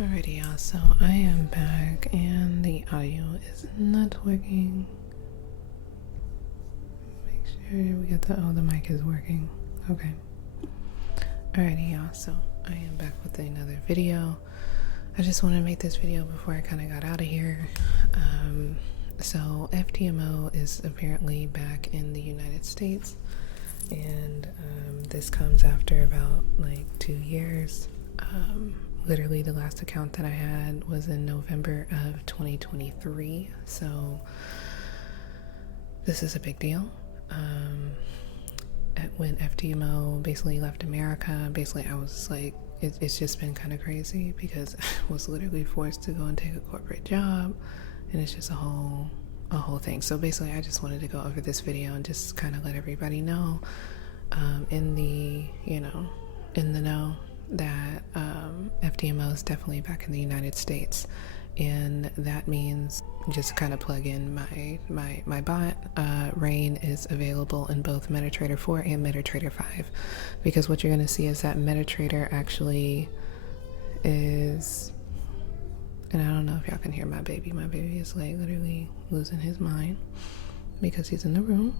Alrighty, y'all, so I am back and the audio is not working. Make sure we get the mic is working. Okay. Alrighty, y'all, so I am back with another video. I just want to make this video before I kind of got out of here. So FTMO is apparently back in the United States, and this comes after about like 2 years. Literally the last account that I had was in November of 2023, so this is a big deal. When FTMO basically left America, basically I was like, it's just been kind of crazy because I was literally forced to go and take a corporate job, and it's just a whole thing. So basically I just wanted to go over this video and just kind of let everybody know in the know that FTMO is definitely back in the United States, and that means just kind of plug in my bot. Rain is available in both MetaTrader 4 and MetaTrader 5, because what you're going to see is that MetaTrader actually is, and I don't know if y'all can hear my baby. My baby is like literally losing his mind because he's in the room.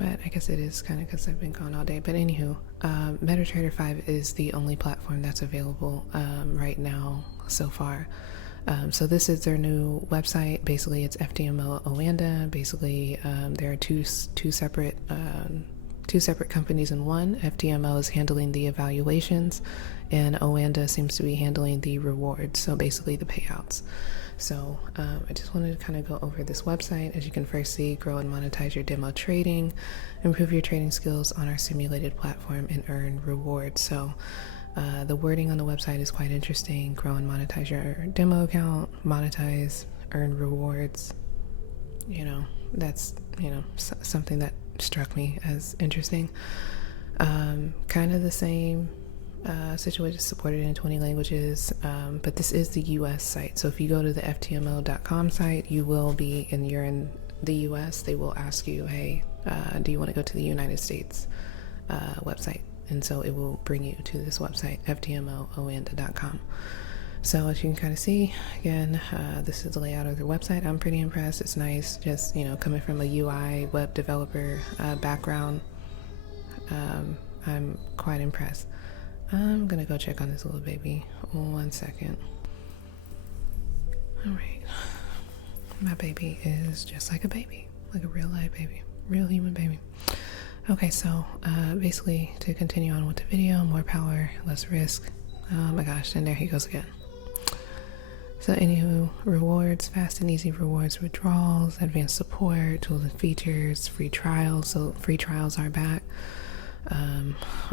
But I guess it is kind of because I've been gone all day. But anywho, MetaTrader 5 is the only platform that's available right now so far. So this is their new website. Basically, it's FTMO Oanda. Basically, there are two separate companies in one. FTMO is handling the evaluations, and Oanda seems to be handling the rewards. So basically, the payouts. So I just wanted to kind of go over this website. As you can first see, grow and monetize your demo trading, improve your trading skills on our simulated platform, and earn rewards. So the wording on the website is quite interesting. Grow and monetize your demo account, monetize, earn rewards. That's something that struck me as interesting. Kind of the same situation, supported in 20 languages, but this is the US site. So if you go to the ftmo.com site, you will be, and you're in the US, they will ask you, hey, do you want to go to the United States website? And so it will bring you to this website, ftmooanda.com. So as you can kind of see, again, this is the layout of their website. I'm pretty impressed. It's nice, just coming from a UI web developer background. I'm quite impressed. I'm gonna go check on this little baby. 1 second. All right, my baby is just like a baby, like a real life baby, real human baby. Okay, so basically to continue on with the video, more power, less risk. Oh my gosh, and there he goes again. So anywho, rewards, fast and easy rewards, withdrawals, advanced support, tools and features, free trials. So free trials are back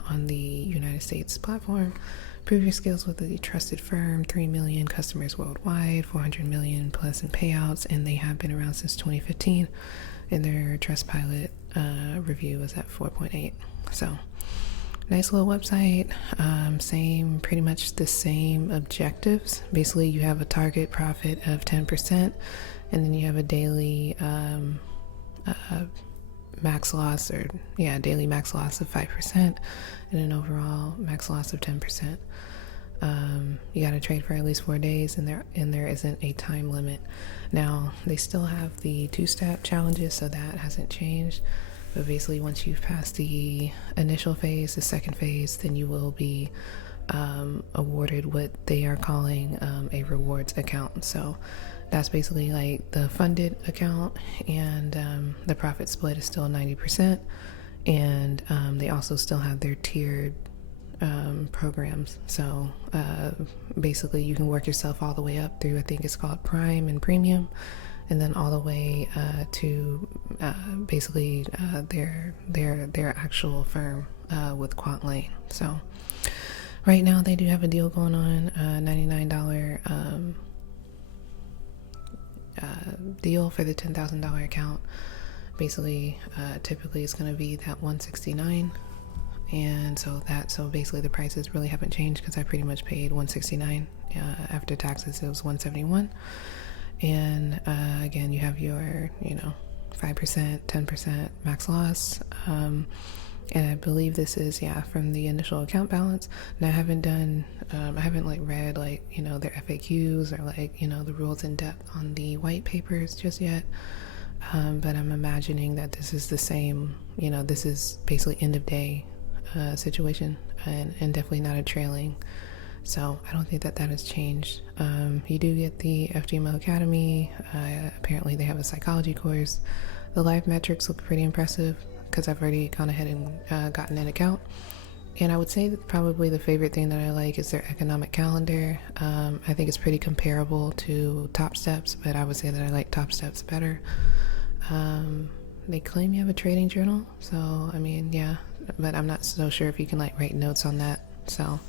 on the United States platform. Prove your skills with a trusted firm, 3 million customers worldwide, 400 million plus in payouts, and they have been around since 2015, and their Trustpilot review is at 4.8. So nice little website. Pretty much the same objectives. Basically, you have a target profit of 10%, and then you have a daily max loss, daily max loss of 5%, and an overall max loss of 10%. You got to trade for at least 4 days, and there isn't a time limit. Now they still have the 2-step challenges, so that hasn't changed. But basically, once you've passed the initial phase, the second phase, then you will be awarded what they are calling a rewards account. So that's basically like the funded account, and the profit split is still 90%, and they also still have their tiered programs. So basically you can work yourself all the way up through, I think it's called Prime and Premium, and then all the way to basically their actual firm with Quant Lane. So right now they do have a deal going on, $99 deal for the $10,000 account. Basically, typically it's going to be that $169, and so basically the prices really haven't changed, because I pretty much paid $169. After taxes it was $171, and again, you have your 5%, 10% max loss. And I believe this is, yeah, from the initial account balance. Now I haven't done, I haven't like read like, you know, their FAQs or like, you know, the rules in depth on the white papers just yet. But I'm imagining that this is the same, you know, this is basically end of day situation, and definitely not a trailing. So I don't think that has changed. You do get the FTMO Academy. Apparently they have a psychology course. The live metrics look pretty impressive because I've already gone ahead and gotten an account. And I would say that probably the favorite thing that I like is their economic calendar. I think it's pretty comparable to Top Steps, but I would say that I like Top Steps better. They claim you have a trading journal, so I mean, yeah, but I'm not so sure if you can like write notes on that, so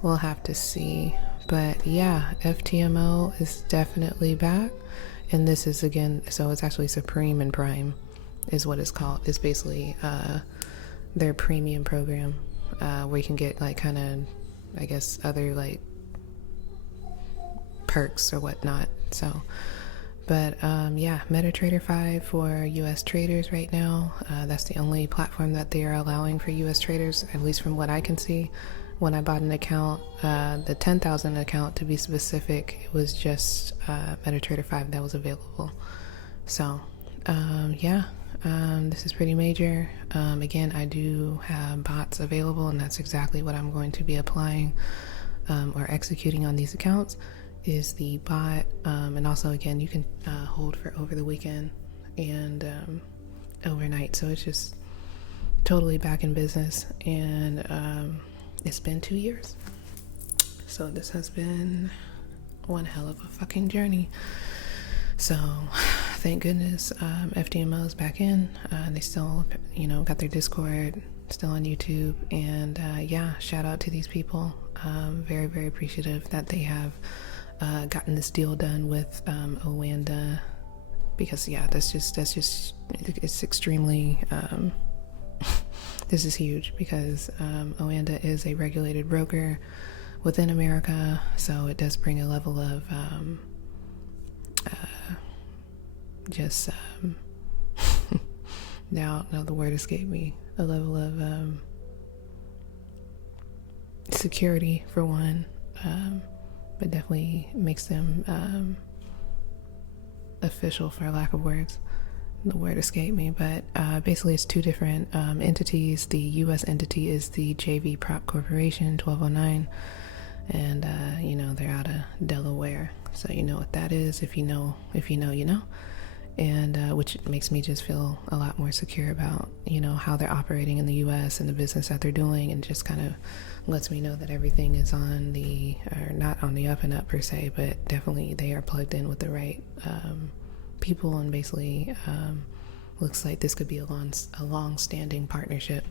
we'll have to see. But yeah, FTMO is definitely back, and this is again, so it's actually Supreme and Prime is what it's called. It's basically their premium program, where you can get like kind of, I guess, other like perks or whatnot. So but yeah, MetaTrader 5 for US traders right now. That's the only platform that they are allowing for US traders, at least from what I can see. When I bought an account, the 10,000 account to be specific, it was just MetaTrader 5 that was available. So yeah, this is pretty major. Again, I do have bots available, and that's exactly what I'm going to be applying or executing on these accounts. Is the bot, and also again you can hold for over the weekend and overnight, so it's just totally back in business. And it's been 2 years, so this has been one hell of a fucking journey. So thank goodness FTMO is back in. They still, you know, got their Discord still on YouTube, and yeah, shout out to these people. Very, very appreciative that they have gotten this deal done with AÉNL, because yeah, that's just it's extremely this is huge, because AÉNL is a regulated broker within America, so it does bring a level of just now the word escaped me, a level of security for one, but definitely makes them official, for lack of words. The word escaped me, but basically it's two different entities. The U.S. entity is the JV Prop Corporation 1209, and you know, they're out of Delaware, so you know what that is. If you know, you know. And which makes me just feel a lot more secure about, you know, how they're operating in the U.S. and the business that they're doing, and just kind of lets me know that everything is on the, or not on the up and up per se, but definitely they are plugged in with the right people, and basically looks like this could be a long-standing partnership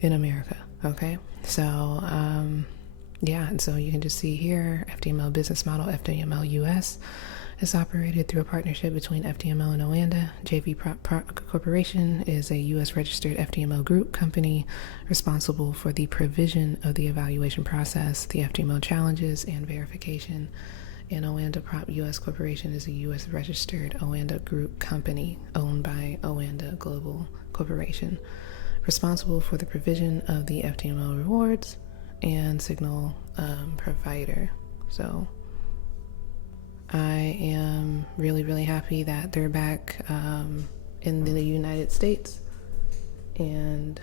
in America. Okay, so yeah, and so you can just see here, FTMO business model, FTMO US is operated through a partnership between FTMO and AÉNL. JV Prop Corporation is a U.S. registered FTMO group company responsible for the provision of the evaluation process, the FTMO challenges, and verification. And AÉNL Prop U.S. Corporation is a U.S. registered AÉNL group company owned by AÉNL Global Corporation, responsible for the provision of the FTMO rewards and signal provider. So I am really, really happy that they're back in the United States, and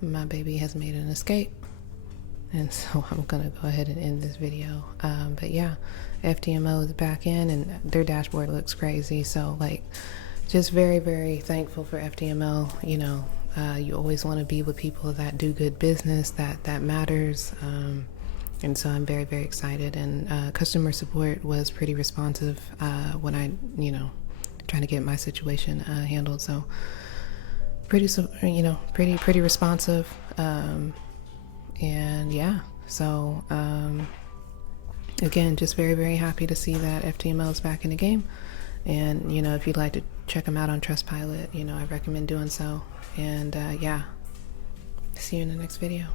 my baby has made an escape, and so I'm gonna go ahead and end this video. But yeah, FTMO is back in, and their dashboard looks crazy, so like, just very, very thankful for FTMO. You know, you always want to be with people that do good business, that matters. And so I'm very, very excited, and customer support was pretty responsive when I, you know, trying to get my situation handled. So pretty responsive. And yeah, so again, just very, very happy to see that FTMO is back in the game. And, you know, if you'd like to check them out on Trustpilot, you know, I recommend doing so. And yeah, see you in the next video.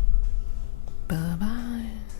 Bye-bye.